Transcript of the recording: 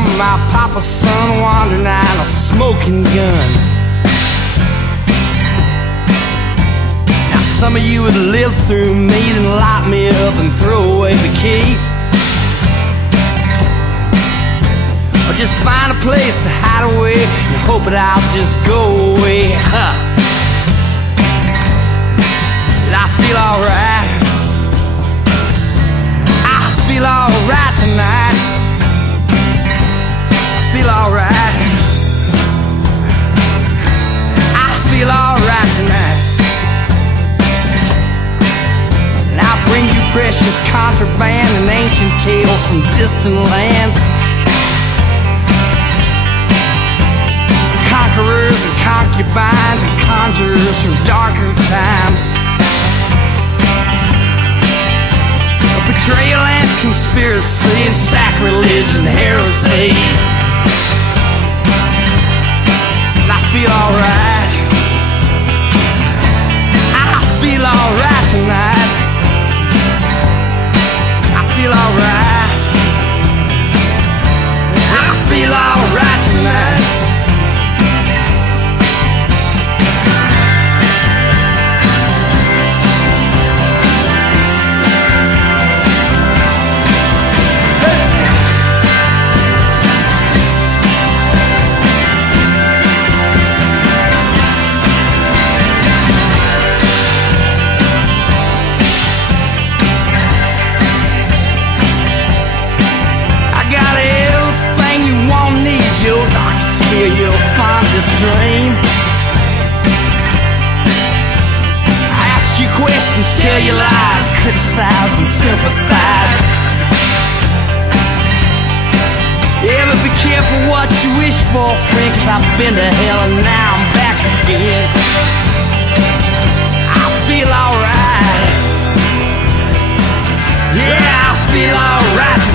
I'm my papa's son, wandering out a smoking gun. Now some of you would live through me, then lock me up and throw away the key, or just find a place to hide away and hope that I'll just go away. I feel alright. I feel alright tonight. I feel alright. I feel alright tonight. And I'll bring you precious contraband and ancient tales from distant lands, conquerors and concubines and conjurers from darker times, betrayal and conspiracy, sacrilege and heresy. And I feel alright. I feel alright tonight. I feel alright. I feel alright tonight. Your fondest dream. I ask you questions, tell you lies, criticize and sympathize. Yeah, but be careful what you wish for, friend, 'cause I've been to hell and now I'm back again. I feel alright. Yeah, I feel alright.